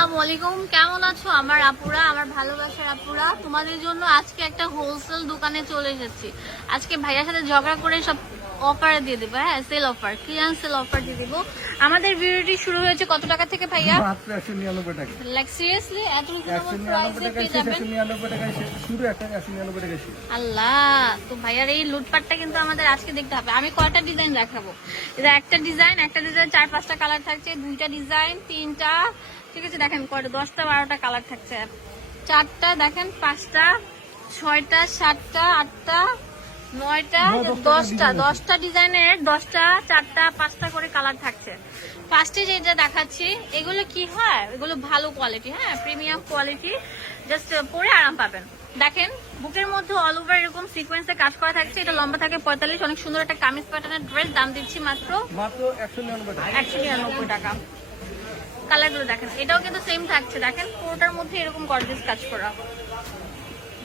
আসসালামু আলাইকুম, কেমন আছো আমার আপুরা, আমার ভালোবাসার আপুরা? তোমাদের জন্য আজকে একটা হোলসেল দোকানে চলে এসেছি। আজকে ভাইয়ার সাথে ঝগড়া করে সব অফার দিয়ে দেবো। হ্যাঁ, sale offer, clearance sale offer দিয়ে দেবো। আমাদের ভিডিওটি শুরু হয়েছে কত টাকা থেকে ভাইয়া? মাত্র 199 টাকা। লাইক সিরিয়াসলি এত রিজনেবল প্রাইসে পেয়ে যাবেন? 199 টাকা শুরু, একটা 199 টাকা শুরু। আল্লাহ, তো ভাইয়ার এই লুটপাটটা কিন্তু আমাদের আজকে দেখতে হবে। আমি কয়টা ডিজাইন দেখাবো? এটা একটা ডিজাইন 4-5টা কালার থাকছে, 2টা ডিজাইন, 3টা, ঠিক আছে? দেখেন কয়টা, 10টা 12টা কালার থাকছে, 4টা দেখেন, 5টা, 6টা, 7টা, 8টা, 9টা, 10টা ডিজাইনের 10টা 4টা 5টা করে কালার থাকছে। ফার্স্টে যেটা দেখাচ্ছি, এগুলো কি হয়, এগুলো ভালো কোয়ালিটি, হ্যাঁ, প্রিমিয়াম কোয়ালিটি, জাস্ট পরে আরাম পাবেন। দেখেন বুকের মধ্যে অল ওভার এরকম সিকোয়েন্সে কাজ করা থাকছে। এটা লম্বা থাকে 45, অনেক সুন্দর একটা কামিজ প্যাটার্নের ড্রেস। দাম দিচ্ছি মাত্র 199 টাকা। 199 টাকা। কালারগুলো দেখেন, এটাও কিন্তু সেম থাকছে। দেখেন পুরোটার মধ্যে এরকম গর্জিয়াস কাজ করা।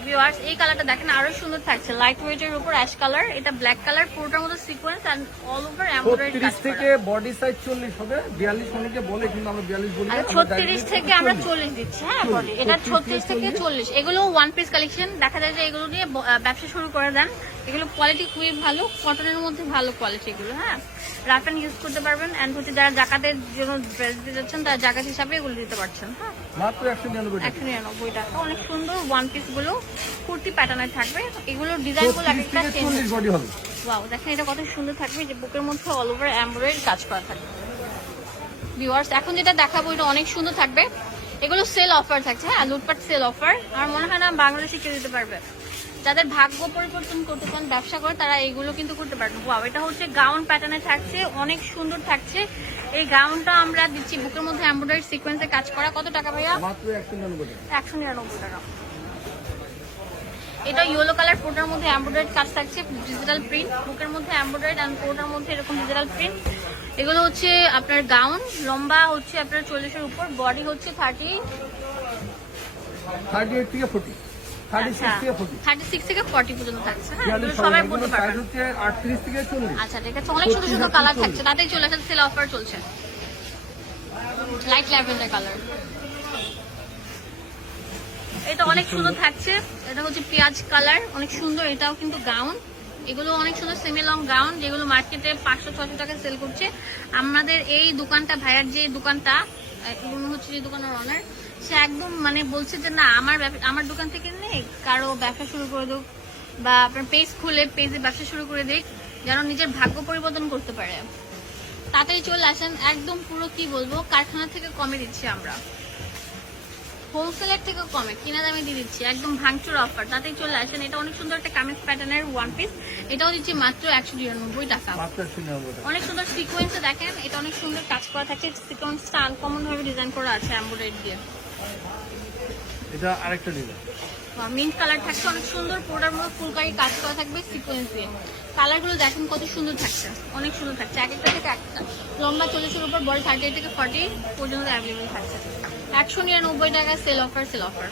ভিউয়ার্স, এই কালারটা দেখেন আরো সুন্দর থাকছে, লাইট ওয়েটের উপর অ্যাশ কালার, এটা ব্ল্যাক কালার, পুরোটার মধ্যে sequence and all over embroidery কাজ 36 করা। থেকে বডি সাইজ 40 হবে, 42 অনেকে বলে, কিন্তু আমরা 42 বলি না। 36 থেকে আমরা 40 দিচ্ছি, হ্যাঁ বডি। এটা 36 থেকে 40। এগুলো ওয়ান পিস কালেকশন। দেখা যায় যে এগুলো নিয়ে ব্যবসা শুরু করে দেন। এগুলো কোয়ালিটি খুবই ভালো, কটনের মধ্যে ভালো কোয়ালিটি এগুলো, হ্যাঁ। রাফ এন্ড ইউজ করতে পারবেন, এন্ড হচ্ছে যারা জাকাতের জন্য ড্রেস দিতে যাচ্ছেন তারা জাকাত হিসাবে এগুলো দিতে পারছেন, হ্যাঁ। মাত্র 199 টাকা। 199 টাকা। অনেক সুন্দর ওয়ান পিস গুলো কুর্তি প্যাটার্নের থাকবে। এগুলোর ডিজাইন গুলো একটা 40 বডি হবে। ওয়াও, দেখেন এটা কত সুন্দর থাকবে, যে বুকের মধ্যে অল ওভার এমব্রয়ডারি কাজ করা থাকবে। ভিউয়ার্স, এখন যেটা দেখাবো এটা অনেক সুন্দর থাকবে। এগুলো সেল অফার থাকছে, হ্যাঁ, লুটপাট সেল অফার। আমার মনে হয় না বাংলাদেশে কেউ দিতে পারবে। যাদের ভাগ্য পরিবর্তন করতে চান, ব্যবসা করে, তারা এইগুলো কিন্তু করতে পারবেন। ওয়াও, এটা হচ্ছে গাউন প্যাটার্নে থাকছে, অনেক সুন্দর থাকছে। এই গাউনটা আমরা দিচ্ছি বুকের মধ্যে এমব্রয়ডারি সিকোয়েন্সে কাজ করা। কত টাকা ভাইয়া? মাত্র 199 টাকা। 199 টাকা। এটা ইয়েলো কালার, পুরোটার মধ্যে এমব্রয়ডারি কাজ থাকছে, ডিজিটাল প্রিন্ট, বুকের মধ্যে এমব্রয়ডারি আর পুরোটার মধ্যে এরকম ডিজিটাল প্রিন্ট। এগুলো হচ্ছে আপনার গাউন, লম্বা হচ্ছে আপনার 40-এর উপর, বডি হচ্ছে 38 থেকে 40, 36 থেকে 40 পর্যন্ত থাকছে, হ্যাঁ, এগুলো সবাই বলতে পারবেন। সাইজ হচ্ছে 38 থেকে 40। আচ্ছা, ঠিক আছে, অনেক সুন্দর সুন্দর কালার থাকছে। তাতেই চলে আসে, সেল অফার চলছে। লাইট ল্যাভেন্ডার কালার, এটা অনেক সুন্দর থাকছে। এটা হচ্ছে পেঁয়াজ কালার, অনেক সুন্দর। এটাও কিন্তু গাউন, এগুলো অনেক সুন্দর সেমি লং গাউন, যেগুলো মার্কেটে 500-600 টাকা সেল করছে। আমাদের এই দোকানটা, ভাইয়ার যে দোকানটা, হচ্ছে যে দোকানের অনার, সে একদম মানে বলছে যে না, আমার দোকান থেকে নেই, কারো ব্যবসা শুরু করে দেখ, বা আপনার পেজ খুলে পেজে ব্যবসা শুরু করে দেখ, যেন নিজের ভাগ্য পরিবর্তন করতে পারে। তাতেই চলে আসেন, একদম পুরো কি বলবো, কারখানা থেকে কমে দিচ্ছি আমরা, হোলসেলের থেকে কমে কিনা দামে দিয়ে দিচ্ছি, একদম ভাঙচুর অফার। তাতেই চলে আসেন। এটা অনেক সুন্দর একটা কামিজ প্যাটার্নের ওয়ান পিস, এটাও দিচ্ছি মাত্র 199 টাকা। অনেক সুন্দর সিকোয়েন্সে দেখেন, এটা অনেক সুন্দর কাজ করা থাকে, সিকোয়েন্সটা আনকমন ভাবে ডিজাইন করা আছে এমব্রয়ডারি দিয়ে। এটা আরেকটা ডিজাইন, মিন্ট কালার থাকছে, অনেক সুন্দর, পুরোটার মধ্যে ফুলকারি কাজ করা থাকবে সিকোয়েন্স দিয়ে। কালারগুলো দেখেন কত সুন্দর থাকছে, অনেক সুন্দর থাকছে, এক একটা থেকে একটা। লম্বা 40-এর উপর, বড় 38 থেকে 40 পর্যন্ত অ্যাভেলেবল থাকছে। 199 টাকা সেল অফার, সেল অফার।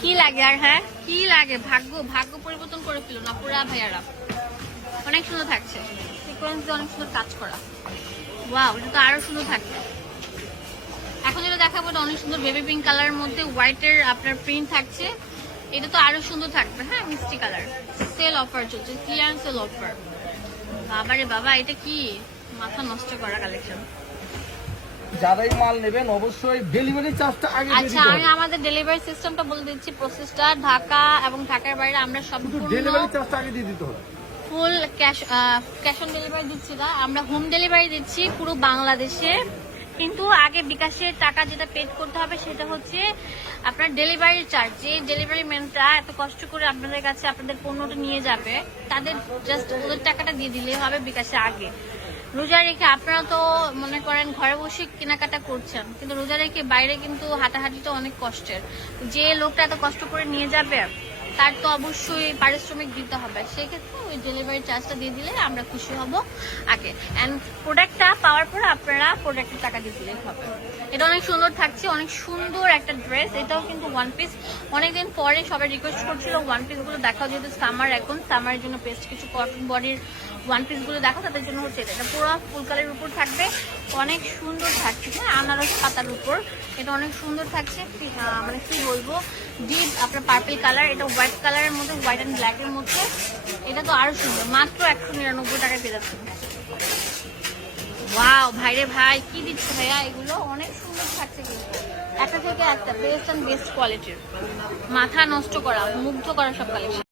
কি লাগে আর, হ্যাঁ কি লাগে, ভাগ্য পরিবর্তন করে ফেলো না পুরা ভাইয়ারা। অনেক সুন্দর থাকছে, সিকোয়েন্স দিয়ে অনেক সুন্দর কাজ করা। ওয়াও, এটা তো আরো সুন্দর থাকবে। এখন যেটা দেখাবো, এটা অনেক সুন্দর বেবি পিঙ্ক কালারের মধ্যে হোয়াইটের আপনার প্রিন্ট থাকছে। এটা তো আরো সুন্দর থাকবে, হ্যাঁ, মিষ্টি কালার। সেল অফার চলছে, ক্লিয়ারেন্স সেল অফার। বাবারে বাবা, এটা কি মাথা নষ্ট করা কালেকশন। যারাই মাল নেবেন অবশ্যই ডেলিভারি চার্জটা আগে দিয়ে আচ্ছা, দিতে হবে। আমি আমাদের ডেলিভারি সিস্টেমটা বলে দিচ্ছি, প্রসেসটা। ঢাকা এবং ঢাকার বাইরে আমরা সম্পূর্ণ ডেলিভারি চার্জটা আগে দিয়ে দিতে হবে। ফুল ক্যাশ অন ডেলিভারি দিচ্ছি না, আমরা হোম ডেলিভারি দিচ্ছি পুরো বাংলাদেশে। কিন্তু আগে বিকাশের টাকা যেটা পেড করতে হবে সেটা হচ্ছে আপনার ডেলিভারি চার্জ। যে ডেলিভারি ম্যানটা এত কষ্ট করে আপনাদের কাছে আপনাদের পণ্যটা নিয়ে যাবে, তাদের জাস্ট ওদের টাকাটা দিয়ে দিলেই হবে বিকাশে আগে। রোজা রেখে আপনারা তো মনে করেন ঘরে বসে কেনাকাটা করছেন, কিন্তু রোজা রেখে বাইরে কিন্তু হাঁটাহাঁটিটা অনেক কষ্টের। যে লোকটা এত কষ্ট করে নিয়ে যাবে, তার তো অবশ্যই পারিশ্রমিক দিতে হবে। সেক্ষেত্রে ওই ডেলিভারি চার্জটা দিয়ে দিলে আমরা খুশি হব আগে। অ্যান্ড প্রোডাক্টটা পাওয়ার পর আপনারা প্রোডাক্টের টাকা দিয়ে দিলেই হবে। এটা অনেক সুন্দর থাকছে, অনেক সুন্দর একটা ড্রেস। এটাও কিন্তু ওয়ান পিস। অনেকদিন পরে সবাই রিকোয়েস্ট করছিল ওয়ান পিসগুলো দেখাও, যেহেতু সামার, এখন সামারের জন্য বেস্ট কিছু কটন বডির ওয়ান পিসগুলো দেখো, তাদের জন্য হচ্ছে এটা পুরো ফুল কালারের উপর থাকবে, অনেক সুন্দর থাকছে, হ্যাঁ আনারস পাতার উপর এটা অনেক সুন্দর থাকছে। মানে কি বলবো, ডিপ আপনার পার্পল কালার, এটা হোয়াইট কালারের মধ্যে, হোয়াইট অ্যান্ড ব্ল্যাকের মধ্যে, এটা তো আরো সুন্দর। মাত্র 199 টাকায় পেয়ে যাচ্ছেন। ওয়াও ভাইরে ভাই, কি দিচ্ছে ভাইয়া, এগুলো অনেক সুন্দর থাকছে কিন্তু একটা থেকে একটা বেস্ট অ্যান্ড বেস্ট কোয়ালিটির, মাথা নষ্ট করা, মুগ্ধ করা সব কালেকশন।